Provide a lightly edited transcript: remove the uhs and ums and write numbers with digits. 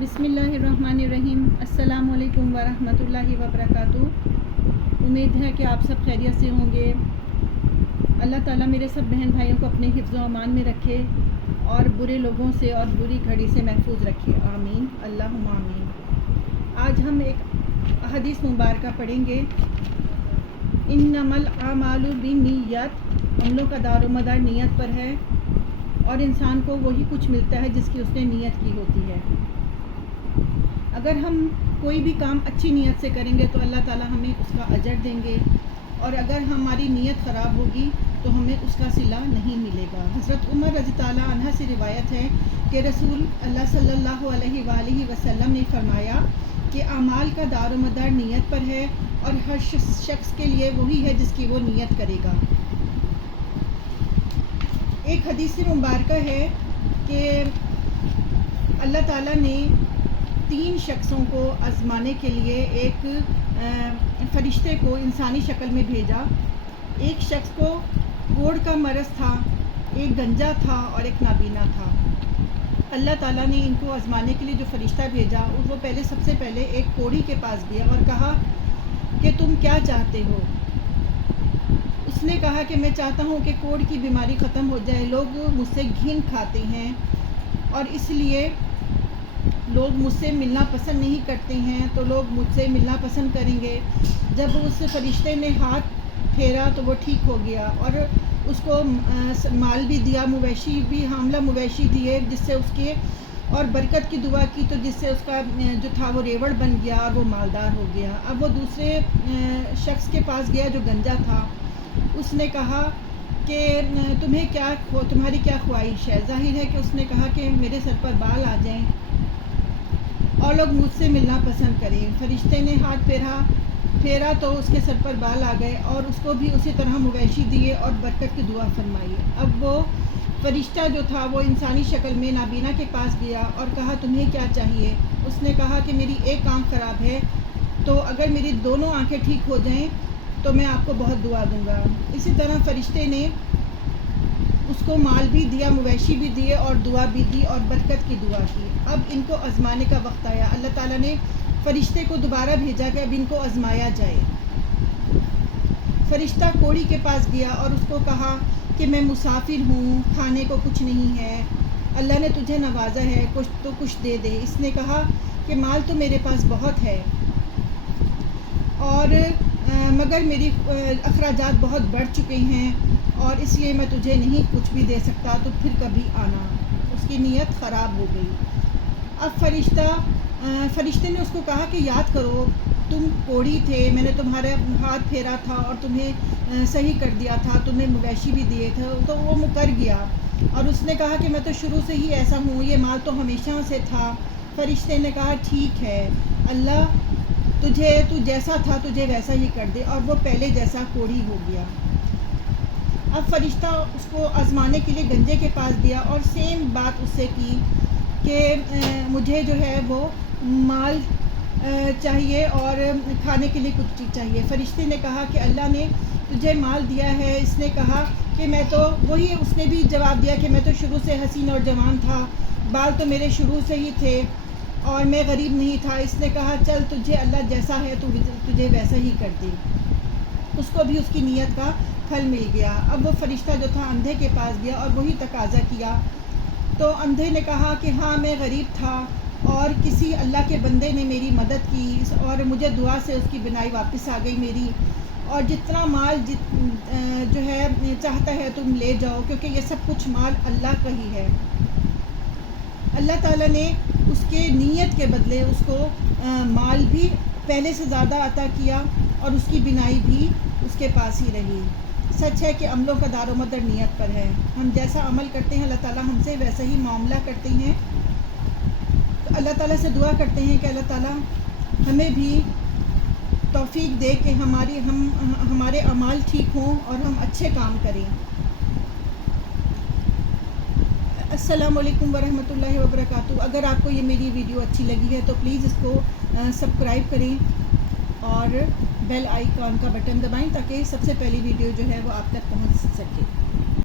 بسم اللہ الرحمن الرحیم۔ السلام علیکم ورحمۃ اللہ وبرکاتہ۔ امید ہے کہ آپ سب خیریت سے ہوں گے۔ اللہ تعالیٰ میرے سب بہن بھائیوں کو اپنے حفظ و امان میں رکھے اور برے لوگوں سے اور بری گھڑی سے محفوظ رکھے، آمین اللہم آمین۔ آج ہم ایک حدیث مبارکہ پڑھیں گے۔ انما الاعمال بالنیات، عملوں کا دار و مدار نیت پر ہے اور انسان کو وہی کچھ ملتا ہے جس کی اس نے نیت کی ہوتی ہے۔ اگر ہم کوئی بھی کام اچھی نیت سے کریں گے تو اللہ تعالیٰ ہمیں اس کا اجر دیں گے، اور اگر ہماری نیت خراب ہوگی تو ہمیں اس کا صلہ نہیں ملے گا۔ حضرت عمر رضی اللہ عنہ سے روایت ہے کہ رسول اللہ صلی اللہ علیہ وآلہ وسلم نے فرمایا کہ اعمال کا دار و مدار نیت پر ہے، اور ہر شخص کے لیے وہی ہے جس کی وہ نیت کرے گا۔ ایک حدیث مبارکہ ہے کہ اللہ تعالیٰ نے 3 شخصوں کو آزمانے کے لیے ایک فرشتے کو انسانی شکل میں بھیجا۔ ایک شخص کو کوڑ کا مرض تھا، ایک گنجا تھا اور ایک نابینا تھا۔ اللہ تعالیٰ نے ان کو آزمانے کے لیے جو فرشتہ بھیجا، وہ سب سے پہلے ایک کوڑی کے پاس گیا اور کہا کہ تم کیا چاہتے ہو؟ اس نے کہا کہ میں چاہتا ہوں کہ کوڑ کی بیماری ختم ہو جائے، لوگ مجھ سے گھن کھاتے ہیں اور اس لیے لوگ مجھ سے ملنا پسند نہیں کرتے ہیں، تو لوگ مجھ سے ملنا پسند کریں گے۔ جب اس فرشتے نے ہاتھ پھیرا تو وہ ٹھیک ہو گیا، اور اس کو مال بھی دیا، مویشی بھی، حاملہ مویشی دیے جس سے اس کے، اور برکت کی دعا کی تو جس سے اس کا جو تھا وہ ریوڑ بن گیا اور وہ مالدار ہو گیا۔ اب وہ دوسرے شخص کے پاس گیا جو گنجا تھا۔ اس نے کہا کہ تمہاری کیا خواہش ہے؟ ظاہر ہے کہ اس نے کہا کہ میرے سر پر بال آ جائیں اور لوگ مجھ سے ملنا پسند کریں۔ فرشتے نے ہاتھ پھیرا تو اس کے سر پر بال آ گئے، اور اس کو بھی اسی طرح مویشی دیے اور برکت کی دعا فرمائی۔ اب وہ فرشتہ جو تھا وہ انسانی شکل میں نابینا کے پاس گیا اور کہا تمہیں کیا چاہیے؟ اس نے کہا کہ میری ایک آنکھ خراب ہے، تو اگر میری دونوں آنکھیں ٹھیک ہو جائیں تو میں آپ کو بہت دعا دوں گا۔ اسی طرح فرشتے نے اس کو مال بھی دیا، مویشی بھی دیے اور دعا بھی دی اور برکت کی دعا کی۔ اب ان کو آزمانے کا وقت آیا۔ اللہ تعالیٰ نے فرشتے کو دوبارہ بھیجا کہ اب ان کو آزمایا جائے۔ فرشتہ کوڑی کے پاس گیا اور اس کو کہا کہ میں مسافر ہوں، کھانے کو کچھ نہیں ہے، اللہ نے تجھے نوازا ہے، کچھ دے دے۔ اس نے کہا کہ مال تو میرے پاس بہت ہے، اور مگر میری اخراجات بہت بڑھ چکے ہیں، اور اس لیے میں تجھے نہیں کچھ بھی دے سکتا، تو پھر کبھی آنا۔ اس کی نیت خراب ہو گئی۔ اب فرشتے نے اس کو کہا کہ یاد کرو تم کوڑی تھے، میں نے تمہارا ہاتھ پھیرا تھا اور تمہیں صحیح کر دیا تھا، تمہیں مویشی بھی دیے تھے، تو وہ مکر گیا، اور اس نے کہا کہ میں تو شروع سے ہی ایسا ہوں، یہ مال تو ہمیشہ سے تھا۔ فرشتے نے کہا ٹھیک ہے، اللہ تو جیسا تھا تجھے ویسا ہی کر دے، اور وہ پہلے جیسا کوڑی ہو گیا۔ اب فرشتہ اس کو آزمانے کے لیے گنجے کے پاس گیا اور سیم بات اس سے کی کہ مجھے جو ہے وہ مال چاہیے اور کھانے کے لیے کچھ چیز چاہیے۔ فرشتے نے کہا کہ اللہ نے تجھے مال دیا ہے۔ اس نے کہا کہ اس نے بھی جواب دیا کہ میں تو شروع سے حسین اور جوان تھا، بال تو میرے شروع سے ہی تھے، اور میں غریب نہیں تھا۔ اس نے کہا چل تجھے اللہ جیسا ہے تجھے ویسا ہی کر دے۔ اس کو بھی اس کی نیت کا پھل مل گیا۔ اب وہ فرشتہ جو تھا اندھے کے پاس گیا اور وہی تقاضا کیا، تو اندھے نے کہا کہ ہاں میں غریب تھا، اور کسی اللہ کے بندے نے میری مدد کی اور مجھے دعا سے اس کی بینائی واپس آ گئی میری، اور جتنا مال جو ہے چاہتا ہے تم لے جاؤ، کیونکہ یہ سب کچھ مال اللہ کا ہی ہے۔ اللہ تعالیٰ نے اس کے نیت کے بدلے اس کو مال بھی پہلے سے زیادہ عطا کیا، اور اس کی بینائی بھی اس کے پاس ہی رہی۔ سچ ہے کہ عملوں کا دار و مدار نیت پر ہے۔ ہم جیسا عمل کرتے ہیں اللہ تعالیٰ ہم سے ویسا ہی معاملہ کرتے ہیں۔ تو اللہ تعالیٰ سے دعا کرتے ہیں کہ اللہ تعالیٰ ہمیں بھی توفیق دے کہ ہمارے اعمال ٹھیک ہوں اور ہم اچھے کام کریں۔ السلام علیکم ورحمۃ اللہ وبرکاتہ۔ اگر آپ کو یہ میری ویڈیو اچھی لگی ہے تو پلیز اس کو سبسکرائب کریں اور بیل آئیکن کا بٹن دبائیں تاکہ سب سے پہلی ویڈیو جو ہے وہ آپ تک پہنچ سکے۔